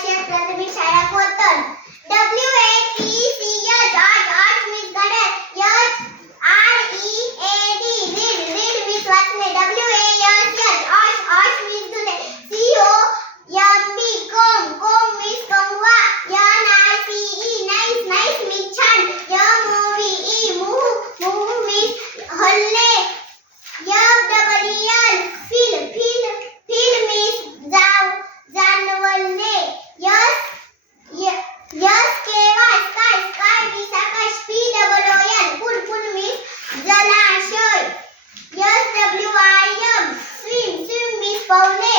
आशिया प्राथमिक शाळा कोतन. WATCH आठ मीन्स घड्याळ. READ रीड मीन्स वाचणे. WASH मीन्स धुणे. comb मीन्स कंगवा. nice मीन्स छान. move मीन्स हलणे. feel मीन्स जाणवणे. sky मीन्स आकाश. pool मीन्स जलाशय. swim मीन्स पोहणे.